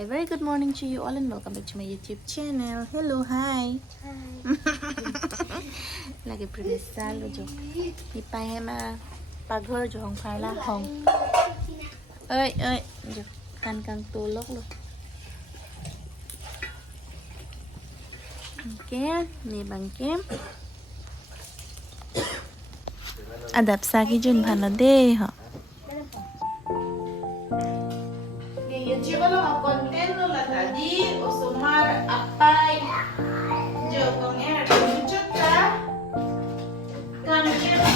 A very good morning to you all and welcome back to my YouTube channel. Hello, hi. Lagi prinsesal lo jo. Mi pai hai ma paghor jo hong phai la hong. Ơi jo kan kang tu lok lo. Okay, ni bang kem. Adap sagi jun bhana de ha. Kalau konten lo lah tadi, usumar apa jo konger lucut lah, kan kira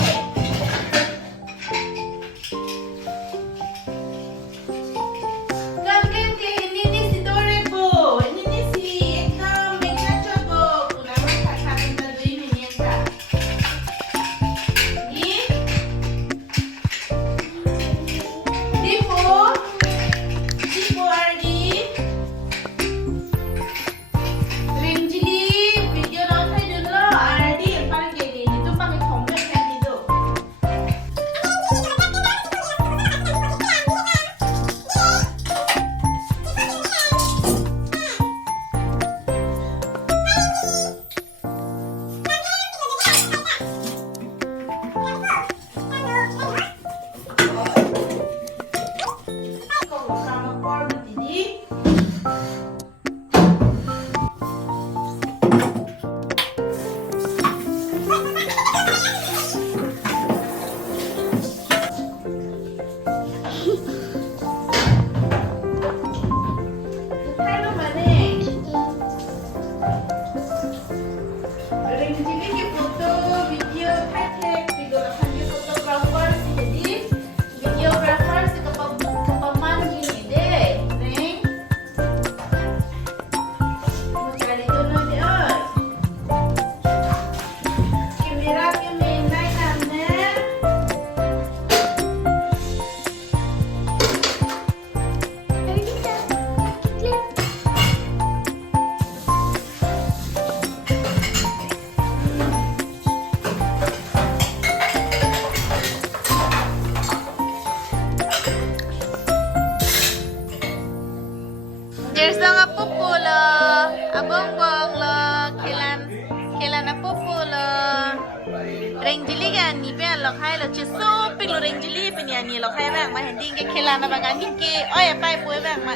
Rengjili ni pe lok hai lo chi so pin lo rengjili pe ni lok hai bang ma hending ke khela na bang ani ke oi pai poi bang ma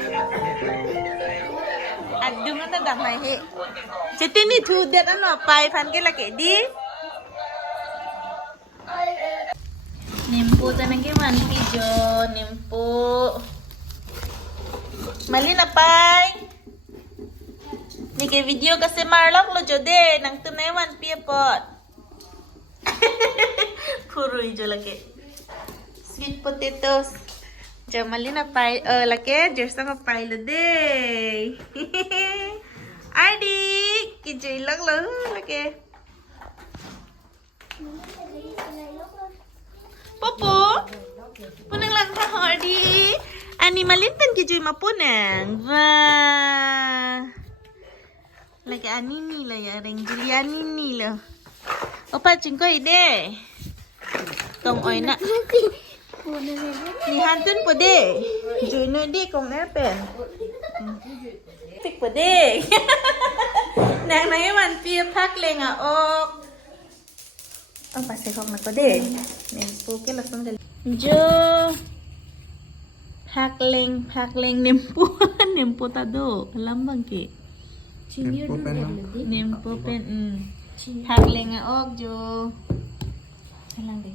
adung na dam hai he cheti ni thu det an no pai phan ke la ke di nimpu tanang ke man pi jo nimpu malina pai ni ke video ka se mar lok lo jo de nang tu nai wan pi pot Purui jo lagi sweet potatoes jamalina pai lagi jersa pai lo deh Adi kijai lak lo lagi Popo punang lang ta Adi ani malin pen kijai mapunang wah lagi ani ni lah ya rengjili ani ni lah Opa chingko ide Kong oi na Ni hantun po de Juno di kong erpen Tik po de Nang naiman piya pak lenga ok Opa se kong na po de Nimpo ke lasong gali Jo Pak leng nimpo Nimpo tado Alam bang ki Nimpo pen Hak lenga ok jo Halang deh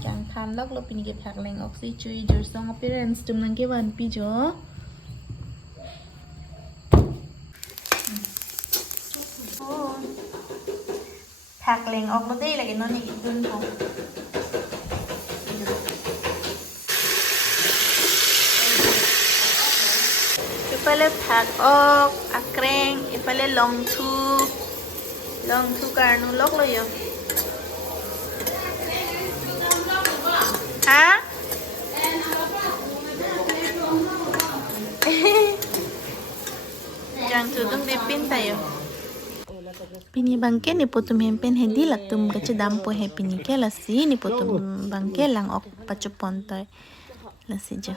Jangan thandak lo pini ke hak leng ok si cuy jor song appearance tum nang ke wan pi jo Hak leng ok lo deh lagi non ni dun ko Ipale hak ok akreng ipale long thu karnu lok lo yo ha Jang tu tum pipin tayo Pini bangke ni putum hempen hendi latum kaca dampo he pini ke lasi ni putum bangke lang ok pacupon tay lasi jo